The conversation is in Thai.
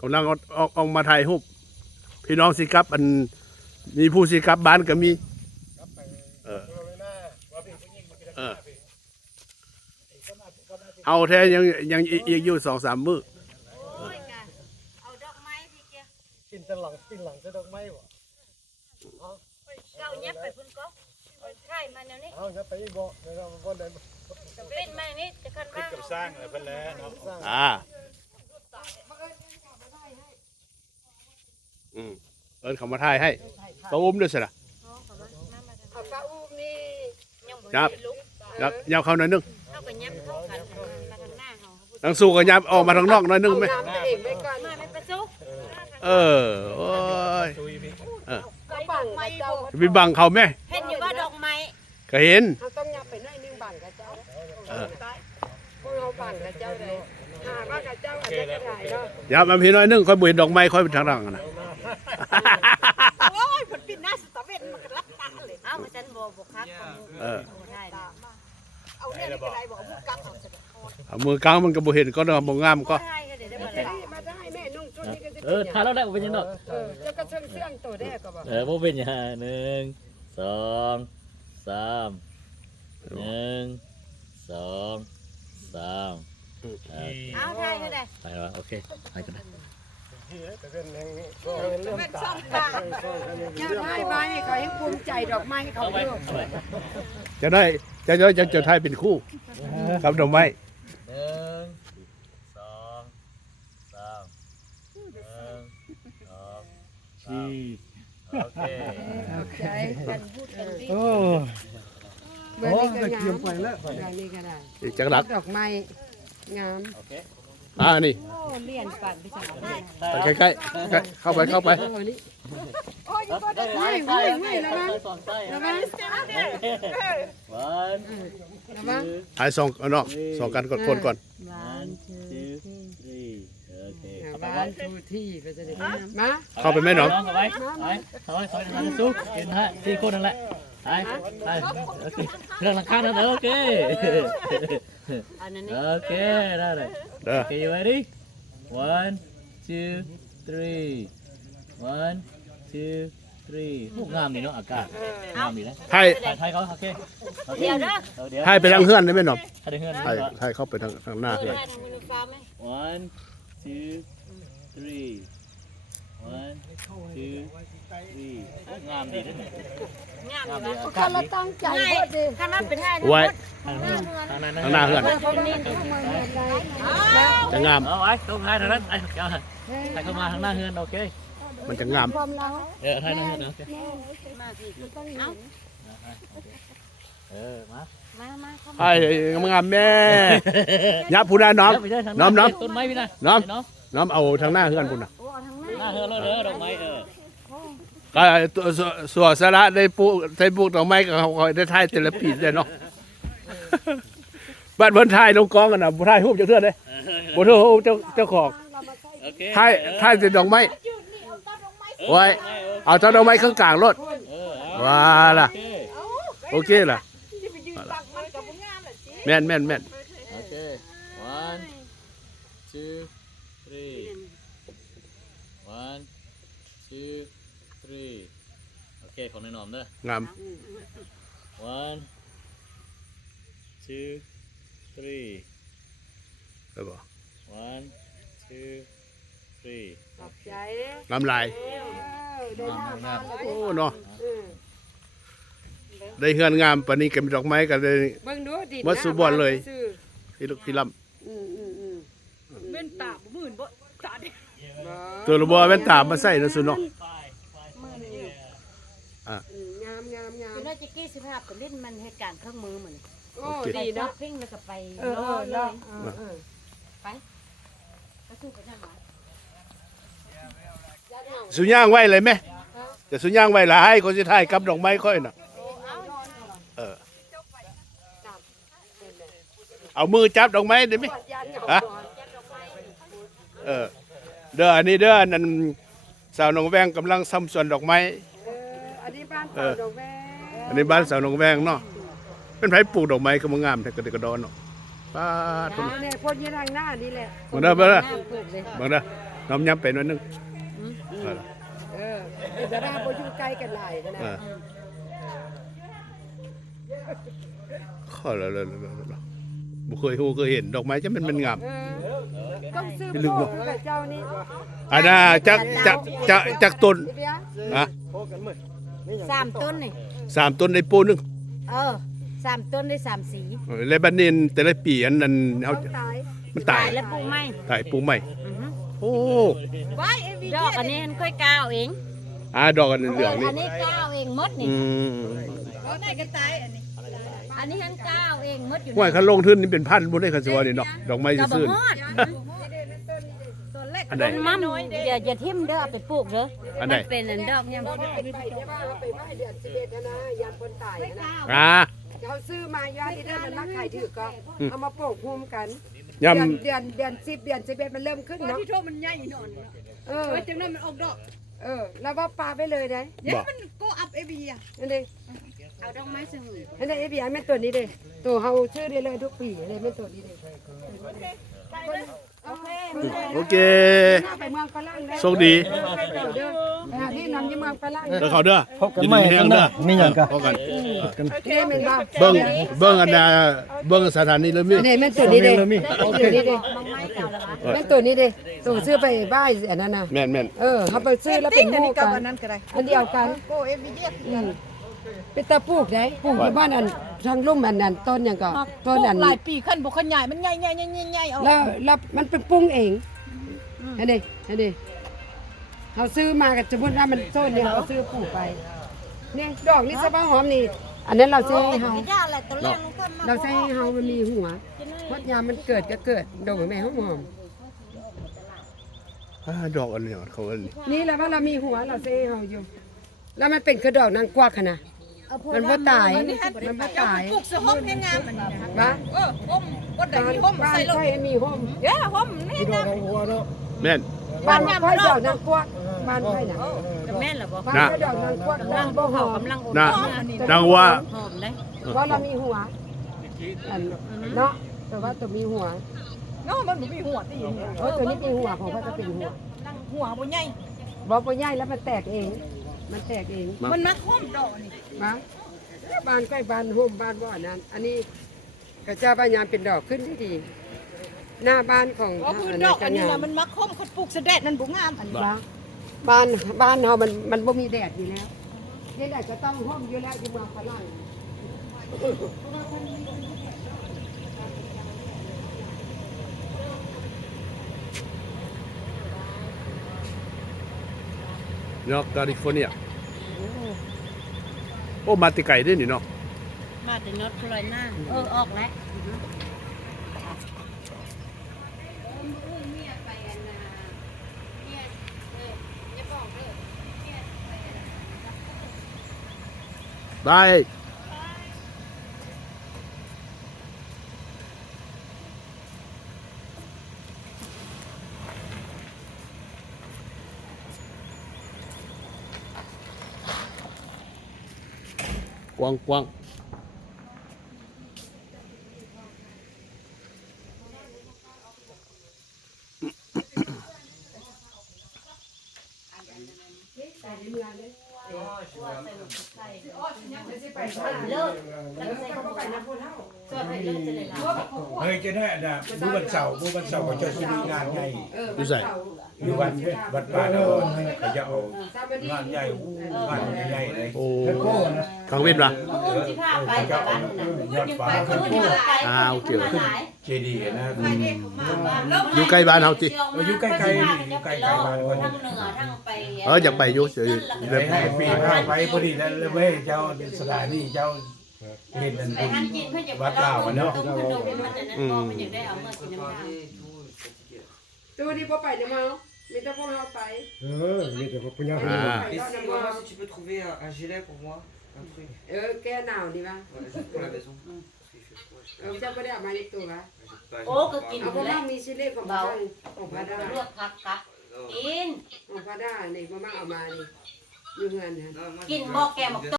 กำลังออกมาถ่ายรูปพี่น้องสิครับอันมีผู้สิครับบ้านก็มีเอาแท้ยังอีกอยู่2-3 มื้อเอาดอกไม้พี่เจ้าปิ่นหลังจะดอกไม้บ่เก้าเย็บไปพุ่นก็ใช่มาแนวนี้เอาจะไปบ่เดี๋ยวเราบ่ได้เป็นมานี้จะคันว่ากับสร้างอะไรเพิ่นแล้วเนาะเอิ้นเขามาถ่ายให้ปะอุ้มด้วยสิล่ะเอาปลาอุ้มนี่ยังบ่ครับยับเข้าหน่อยนึงเอาไปยับเข้ากันมาทางหน้าเฮาทั้งสู้ก็ยับออกมาทางนอกหน่อยนึงไหมมาไม่ประจุโอ้ยบังไม้บ่ มีบังเขาไหมเห็นอยู่ว่าดอกไม้ก็เห็นเฮาต้องยับไปหน่อยนึงบังกับเจ้าพวกเราบังกับเจ้าเลยหาว่ากับเจ้าอาจจะถ่ายเนาะยับมาพี่น้อยนึงค่อยบ่เห็นดอกไม้ค่อยไปทางหลังนะโอ้ยมันปิดหน้าสตาเวนมันก็รับตาเลยเอ้าฉันบ่คักได้เอาเนี่ยนี่ก็ได้บ่มือกำเอามือกลางมันก็บ่เห็นก็บ่งามก็มาได้แม่นุ่งชุดนี้ก็ทานแล้วได้เป็นยังดอกเจ้าก็เชื่องตัวได้ก็บ่บ่เป็นยัง1 2 3 1 2 3เอาได้ก็ได้ไปแล้วโอเคไปกันนะเป็นช่องตาอย่าได้ไม้เขาให้ภูมิใจดอกไม้เขาด้วยจะถ่ายเป็นคู่กับดอกไม้1 2 3 1 2 3โอเคใจกันพูดกันดีโอ้ตะเกียบไปแล้วนี่ก็ได้อีกจักหลักดอกไม้งามโอเคนี่โอ้เลี่ยนปั่นไปจังหวัดใกล้ๆเข้าไปโอ้ยก็ได้ไม่แล้วมั้งแล้วมั้งแล้วมั้งถ่าย2เนาะ2กันคนก่อน1 2 3โอเคบ้านทูที่ก็จะได้มา เข้าไปไหมน้องเข้าไปสู้กินฮะ4 คนนั่นแหละไปโอเคเรื่องหลังคานั่นโอเคโอเคได้เลยโอเค you ready 1 2 3 1 2 3งามดีเนาะอากาศงามดีนะถ่ายเขาโอเคเดี๋ยวนะถ่ายไปทางเฮือนได้ไหมน้องถ่ายเฮือนถ่ายเข้าไปทางหน้าเฮือน1 2 3 1 2 3งามดีด้วยงามดีถ้าเราตั้งใจถ้ามันเป็นให้ไว้ทางหน้าเฮือนจะงามเอาไว้ตรงท้ายทางนั้นไอ้ถ่ายเข้ามาทางหน้าเฮือนโอเคมันจะงามถ่ายหน้าเฮือนโอเคไอ้งามแม่ยับพูดนะน้องต้นไม้พี่นะน้องเอาทางหน้าเฮือนพูดนะหน้าเฮือนเลยดอกไม้ก็ส่วนสาระได้ปลูกดอกไม้ก็เขาได้ถ่ายแต่ละปีเลยเนาะบ้านเพิ่นถ่ายลงกองกันนะบ่ถ่ายรูปจักเทื่อเด้บ่เทื่อรูปเจ้าของถ่ายแต่ดอกไม้ไว้เอาเจ้าดอกไม้ข้างกลางรถว้าล่ะโอเคล่ะแม่นโอเค1 2 3 1 2 3โอเคของในนอมเด้องาม1 2 3ได้บ่1 2 3ขอบใจงามลายโอ้เนาะได้เฮือนงามปานนี้ก็มีดอกไม้ก็ได้เบิ่งดูดิวัดสุบอนเลยพี่ลูกพี่ลำเป็นตามื่นบ่ตาตัวระบ่แว่นตามาใส่นะสุเนาะงามคือน่าจะกี้15เป็นเล่นมันเหตุการณ์เครื่องมือเหมือนโอ้ดีเนาะพิ้งแล้วก็ไปเลยไปก็สู้กันยังไงสุย่างไว้เลยไหมจะสุย่างไว้หลายคนสิถ่ายกับดอกไม้ค่อยน่ะเอามือจับดอกไม้ได้ไหมฮะเด้ออันนี้เด้อนั่นสาวหนองแวงกำลังซ้ำส่วนดอกไม้อันนี้บ้านสาวหนองแวงอันนี้บ้านสาวหนองแวงเนาะเป็นไผปลูกดอกไม้ก็งามแต่กระดอนเนาะป้า เนี่ยพ่นยี่ทางหน้านี่แหละมาเด้อ น้ำยำเป็นวันนึง จะได้บ่อยู่ใกล้กันหลายนะ ข้อละบ่เคยเห็นดอกไม้จะมันงาม ต้องซื้อโพกับเจ้านี่ อันน่ะจากต้นอ่ะ โคกันมื้อ 3 ต้นนี่ 3ต้นในปูนึง 3 ต้นได้3 สี แล้วบัดนี้แต่ละปีอันนั้นเอา ตาย มันตาย แล้วปลูกใหม่ ตายปลูกใหม่โอ้ ดอกอันนี้มันค่อยก้าวเอง ดอกอันเหลืองนี่ อันนี้ก้าวเองหมดนี่ อันนี้ฉันก้าวเองหมดอยู่ ห้วยคันลงทุนนี่เป็นพันบ่ได้คันสิว่านี่เนาะดอกไม้ กระบ ซื่อ ฮอด อันใด ต้นมั่มอย่าทิ่มเด้อเอาไปปลูกเด้อ อันใด มันเป็นอันดอกยาม ไปไหว้เดือน11นะยามคนตายนะ เขาซื้อมายาที่เดือนมันมาขายถือก็เอามาโปะคุมกัน ยำ เดือน10เดือน11มันเริ่มขึ้นเนาะ ที่โทษมันใหญ่หน่อย เออ จังนั้นมันออกดอก แล้วว่าปลาไปเลยได้ เดี๋ยวมันโกอัพเอบีอ่ะ นั่นเด้ เอาดอกไม้สมุน นั่นเด้ไอ้พี่ไอ้แม่ตัวนี้เด้ตัวเฮาชื่อได้เลยทุกปีเลยแม่ตัวนี้เด้โอเค โอเค ไปเมืองฝรั่งเด้อ โชคดี ที่นำยี่เมืองฝรั่ง เด้อเขาเด้อ พบกันใหม่ ยินดี กัน เด้อ นะมีหยังกัน พบกัน เด้แม่นบ่ เบิ่งอันน่ะเบิ่งสถานีเลยมี นี่แม่ตัวนี้เด้ มี ตัวนี้เด้ ดอกไม้เก่าแล้ววะ แม่ตัวนี้เด้ตัวซื้อไปบ้ายอันนั้นน่ะ แม่น เฮาไปซื้อแล้วเป็นหมู่ กั กับ น อันนั้นก็ได้ อันเดียวกัน โกเอบีเยอะ เป็นตะปลูกได้ปลูกอยู่บ้านอันทางลุ่มอันนั้นต้นหยังก็ต้นอัน หลายปีขึ้นบ่ขยายมันใหญ่ๆๆๆเอา แล้วมันเป็นปรุงเองเห็นดิเขาซื้อมากับสมมติว่ามันต้นเนี่ยเขาซื้อปลูกไปนี่ดอกนี่สะบ้าหอมนี่ อันนั้นเราใช้ให้เฮา ไม่ได้อะไรตัวแรกมันก็มา เราใช้ให้เฮามันมีหัววัดยามมันเกิดก็เกิดดอกแม่หอม ดอกอันนี้เขาอันนี้ นี่แหละว่าเรามีหัวเราใช้ให้เฮาอยู่ แล้วมันเป็นกระดอกนางกวักขนาดมันบ่ตายมันบ่ตาย ปลูกสะฮอมงามๆมันนี่นะ วะ ห่มบ่ได้มีห่ม บ้าน ใส่ลง ค่อยมีห่ม เด้อห่มนี่ ดอ นะ กของหัวเนาะ แม่น บ้านค่อยดอกนางกวักบ้านค่อยน่ะ จะแม่นเหรอบอก บ้านค่อยดอกนางกวัก กำลั นาง งบ่หอม กำลังอด นะ นี่ นางว่า หอมเลย ว่าเรามีหัวอันเนาะแต่ว่าตัวมีหัว เนาะมันบ่มีหัวที่ ตัวนี้เป็นหัวของเขาจะเป็นหัว หัวบ่ใหญ่ บอกว่าใหญ่แล้วมันแตกเอง มันแตกเอง มันมักห่มดอกนี่ มาบ้านใกล้บ้านโฮมบ้านบ่อนั้น อันนี้กระเจ้าบ้านยามเป็นดอกขึ้นที่ดี หน้าบ้านของ อ๋อพื้นดอกอันนี้นะมันมักห่มคันปลูกสะแดดนั่นบ่งามอันนี้ บ้านเฮามันบ่มีแดดอยู่แล้วนี่แดดก็ต้องห่มอยู่แล้วที่เมืองฝรั่ง เนาะแคลิฟอร์เนียโอ้มาแติไกลเด้อนี่เนาะ มาถึงนอตคลอยหน้าออกแล้ว บายกว้างๆ เฮ้ยจะได้นะบุวันเสาร์ก็จะมีงานใหญ่ ดูใส่ อยู่วัดป่าดอนเขาจะเอางานใหญ่งานใหญ่เลย โอ้กังเว้นปะ ที่พาไปกับบ้านน่ะ ยอดฟ้า คืนนี้มาไกล โอเค เจดีย์นะ อยู่ใกล้บ้านเฮาติ อยู่ใกล้ๆอยู่ใกล้ๆบ้านคน ทั้งเหนือทั้งไป อยากไปอยู่เฉย ไปให้ปีไปพอดีแล้วเว้ยเจ้าสถานีเจ้าเห็นนั่น ไปหันกินเพื่อจะ วัดลาวเนาะ ต้มขนมมันอันนั้นพอมันอยากได้เอาเมื่อกินน้ำตาล ตัวนี้บ่ไปเดี๋ยวมามีแต่พวกเราไป นี่แต่ว่าปุญญา ไปตอนน้ำมัน Si tu peux trouver un gilet pour moi, un truc. แก้หนาวดีป่ะ Ouais, c'est pour la maison. Parce qu'il fait froid. เจ้าก็ได้เอามาในตัวป่ะ J'ai pas- โอ้ก็กิน เอาเพราะ แล้ ว่าว มีชิเล่ของพาด้าของพาด้า ลวกผักกับกิน ของพาด้านี่พ่อมาเอามานี่อยู่เฮือนนะ Non, moi, กิน je veux บ่ un แก truc บอก de-